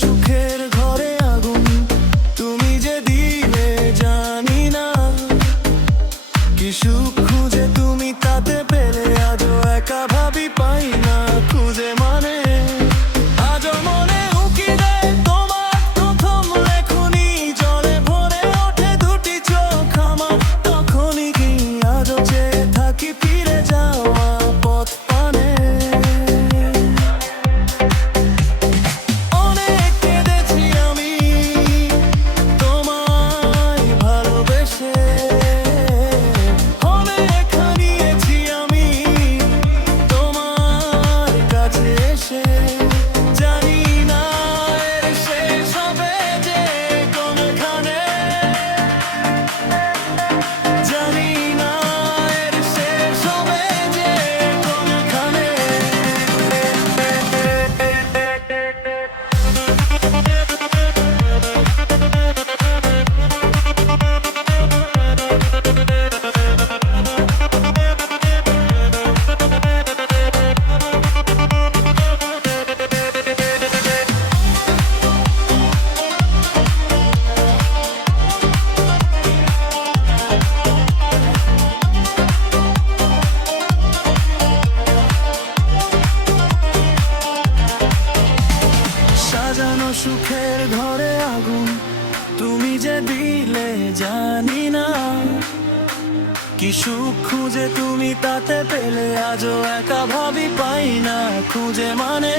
সুখের ঘরে আগুন তুমি যে দিলে জানি না, কি সুখ খুঁজে তুমি তাতে পেলে, আজও একা ভাবি পাই না খুঁজে মানে। আজও মনে উকি দেয় তোমার প্রথম লেখনি, জলে ভরে ওঠে দুটি চোখ আমার, তখনই কি আজও চেয়ে থাকি ফিরে যাওয়া পথ পানে। অনেক কেঁদেছি আমি তোমায় ভালোবেসে, অনেক হারিয়েছি আমি তোমার কাছে এসে। জানি না এর শেষ হবে যে কোনখানে, জানি না এর শেষ হবে যে কোনখানে। সাজানো সুখের ঘরে আগুন তুমি যে দিলে জানি না, কি সুখ খুঁজে তুমি তাতে পেলে, আজও একা ভাবি পাই না খুঁজে মানে।